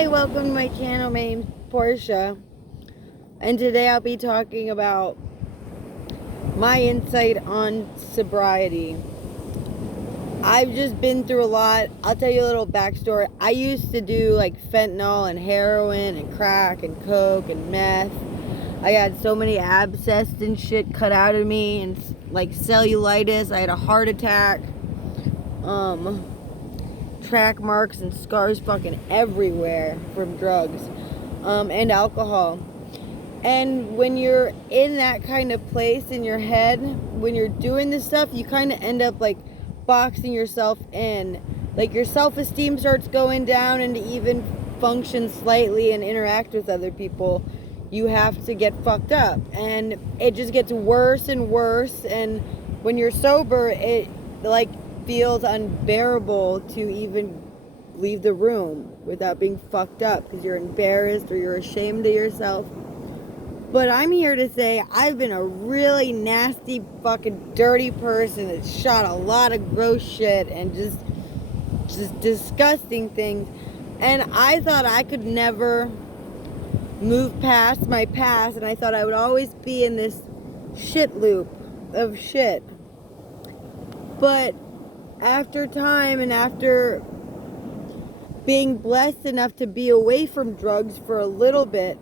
Hi, welcome to my channel. My name's Portia, and today I'll be talking about my insight on sobriety. I've just been through a lot. I'll tell you a little backstory. I used to do like fentanyl and heroin and crack and coke and meth. I had so many abscesses and shit cut out of me, and like cellulitis. I had a heart attack. Track marks and scars fucking everywhere from drugs and alcohol. And when you're in that kind of place in your head, when you're doing this stuff, you kind of end up like boxing yourself in. Like your self-esteem starts going down, and to even function slightly and interact with other people, you have to get fucked up, and it just gets worse and worse. And when you're sober, it like feels unbearable to even leave the room without being fucked up because you're embarrassed or you're ashamed of yourself. But I'm here to say I've been a really nasty, fucking dirty person that shot a lot of gross shit and just disgusting things. And I thought I could never move past my past, and I thought I would always be in this shit loop of shit. But after time and after being blessed enough to be away from drugs for a little bit,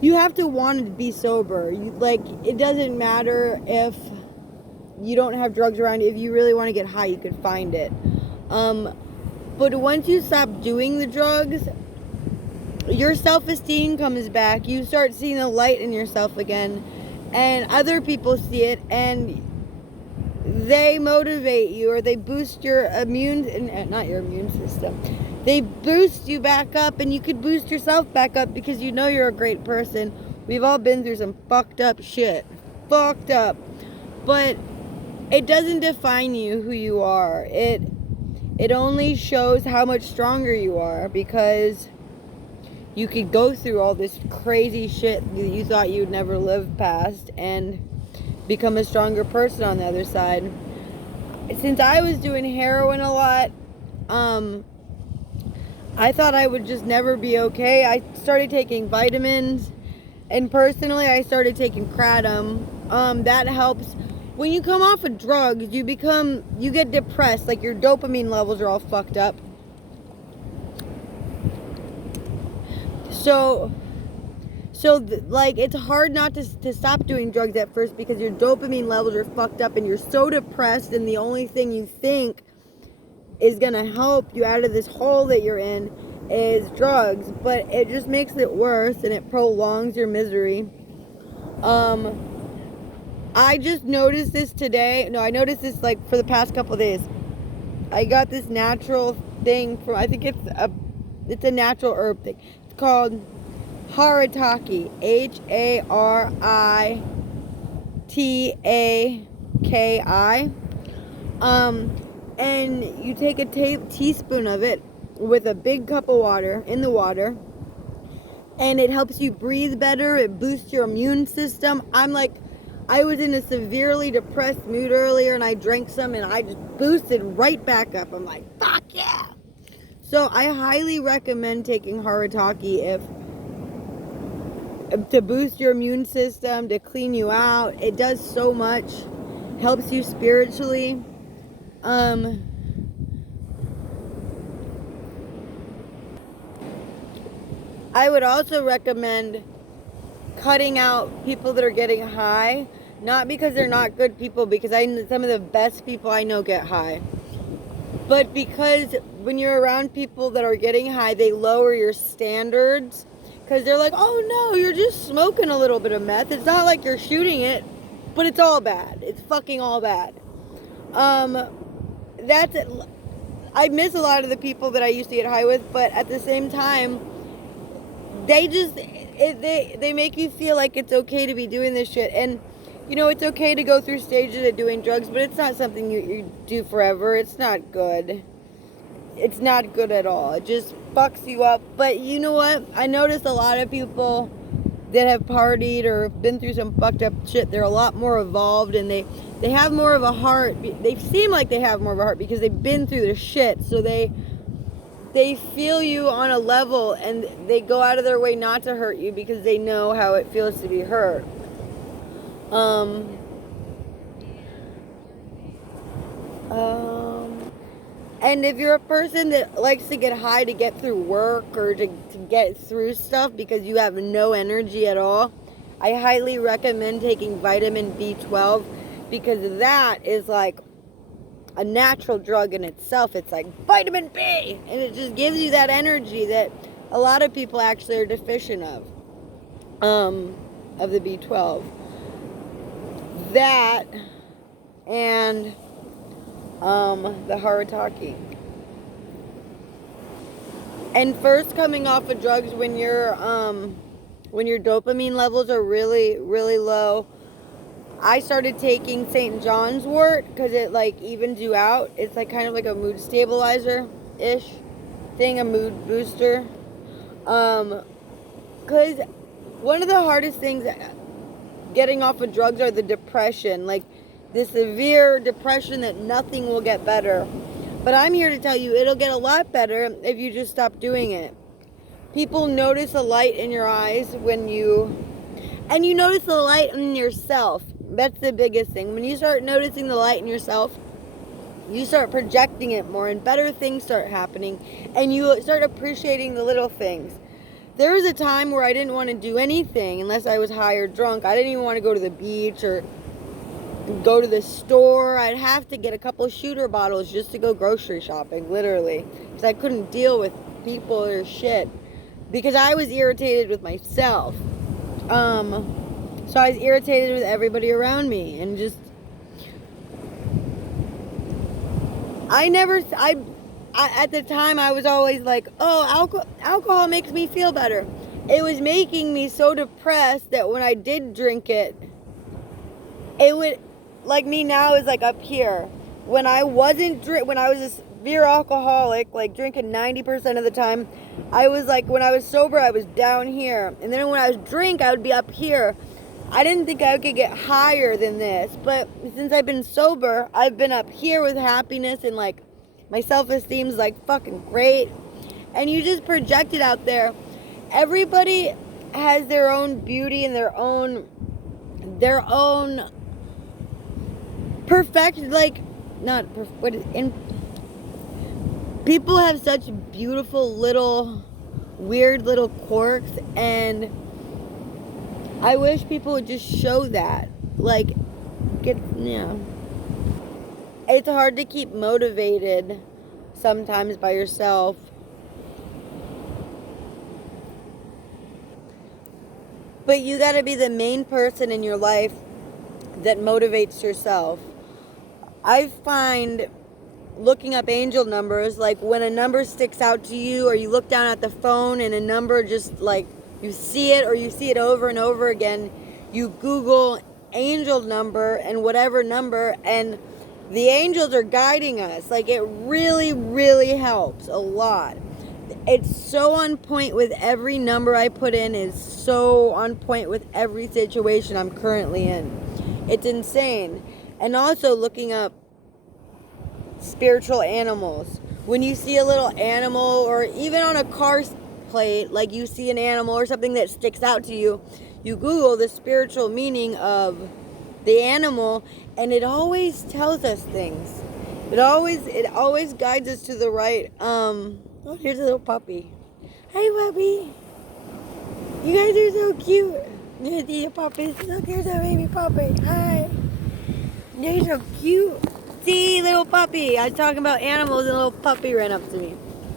you have to want to be sober. It doesn't matter if you don't have drugs around. If you really want to get high, you can find it. But once you stop doing the drugs, your self-esteem comes back. You start seeing the light in yourself again, and other people see it, and they motivate you, or they boost your not your immune system. They boost you back up, and you could boost yourself back up because you know you're a great person. We've all been through some fucked up shit. Fucked up. But it doesn't define you, who you are. It only shows how much stronger you are, because you could go through all this crazy shit that you thought you'd never live past and become a stronger person on the other side. Since I was doing heroin a lot, I thought I would just never be okay. I started taking vitamins, and personally I started taking kratom. That helps. When you come off of drugs, you get depressed. Like your dopamine levels are all fucked up. So it's hard not to stop doing drugs at first, because your dopamine levels are fucked up and you're so depressed, and the only thing you think is gonna help you out of this hole that you're in is drugs. But it just makes it worse, and it prolongs your misery. I just noticed this today. No, I noticed this like for the past couple of days. I got this natural thing from, I think it's a natural herb thing. It's called Haritaki, Haritaki. And you take a teaspoon of it with a big cup of water in the water, and it helps you breathe better. It boosts your immune system. I was in a severely depressed mood earlier, and I drank some, and I just boosted right back up. I'm like, fuck yeah! So I highly recommend taking Haritaki to boost your immune system, to clean you out. It does so much. Helps you spiritually. I would also recommend cutting out people that are getting high. Not because they're not good people, because some of the best people I know get high. But because when you're around people that are getting high, they lower your standards. Because they're like, oh no, you're just smoking a little bit of meth. It's not like you're shooting it, but it's all bad. It's fucking all bad. That's it. I miss a lot of the people that I used to get high with, but at the same time, they make you feel like it's okay to be doing this shit. And it's okay to go through stages of doing drugs, but it's not something you do forever. It's not good. It's not good at all. It just fucks you up. But you know what? I noticed a lot of people that have partied or been through some fucked up shit, they're a lot more evolved, and they have more of a heart. They seem like they have more of a heart because they've been through the shit. So they they feel you on a level and they go out of their way not to hurt you because they know how it feels to be hurt. And if you're a person that likes to get high to get through work or to get through stuff because you have no energy at all, I highly recommend taking vitamin B12 because that is like a natural drug in itself. It's like vitamin B, and it just gives you that energy that a lot of people actually are deficient of the B12. That and the Harataki. And first coming off of drugs when your dopamine levels are really, really low, I started taking St. John's wort because it like evens you out. It's like kind of like a mood stabilizer-ish thing, a mood booster. Because one of the hardest things getting off of drugs are the depression. Like the severe depression that nothing will get better. But I'm here to tell you it'll get a lot better if you just stop doing it. People notice a light in your eyes when you notice the light in yourself. That's the biggest thing. When you start noticing the light in yourself, you start projecting it more and better things start happening and you start appreciating the little things. There was a time where I didn't want to do anything unless I was high or drunk. I didn't even want to go to the beach or go to the store. I'd have to get a couple shooter bottles just to go grocery shopping, literally, because I couldn't deal with people or shit because I was irritated with myself. So I was irritated with everybody around me and just I at the time I was always like, oh, alcohol makes me feel better. It was making me so depressed that when I did drink it, it would, like me now is like up here. When I was a severe alcoholic, like drinking 90% of the time, I was like, when I was sober, I was down here. And then when I was drink, I would be up here. I didn't think I could get higher than this, but since I've been sober, I've been up here with happiness and like my self-esteem's like fucking great. And you just project it out there. Everybody has their own beauty and their own perfect, like not perfect, what is in people have such beautiful little weird little quirks, and I wish people would just show that. Like, it's hard to keep motivated sometimes by yourself. But you gotta be the main person in your life that motivates yourself. I find looking up angel numbers, like when a number sticks out to you or you look down at the phone and a number just like you see it or you see it over and over again, you Google angel number and whatever number, and the angels are guiding us. Like it really, really helps a lot. It's so on point with every number I put in, is so on point with every situation I'm currently in. It's insane. And also looking up spiritual animals. When you see a little animal, or even on a car plate, like you see an animal or something that sticks out to you, you Google the spiritual meaning of the animal, and it always tells us things. It always guides us to the right. Oh, here's a little puppy. Hey, puppy. You guys are so cute. You see your puppies? Look, here's a baby puppy. Hi. They're so cute. See, little puppy. I was talking about animals and a little puppy ran up to me.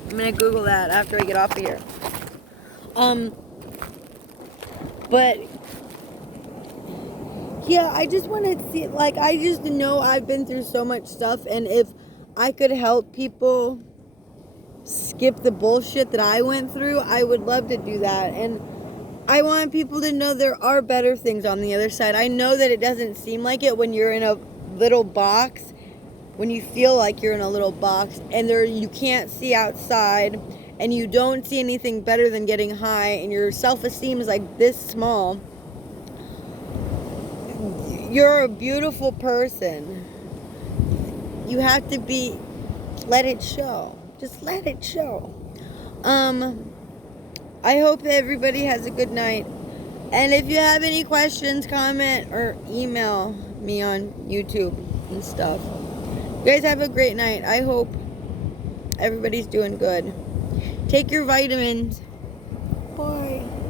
I'm going to Google that after I get off of here. But yeah, I just want to see, like, I just know I've been through so much stuff, and if I could help people skip the bullshit that I went through, I would love to do that. And I want people to know there are better things on the other side. I know that it doesn't seem like it when you're in a little box, when you feel like you're in a little box and you can't see outside and you don't see anything better than getting high and your self-esteem is like this small. You're a beautiful person. You have to let it show. Just let it show. I hope everybody has a good night. And if you have any questions, comment or email me on YouTube and stuff. You guys have a great night. I hope everybody's doing good. Take your vitamins. Bye.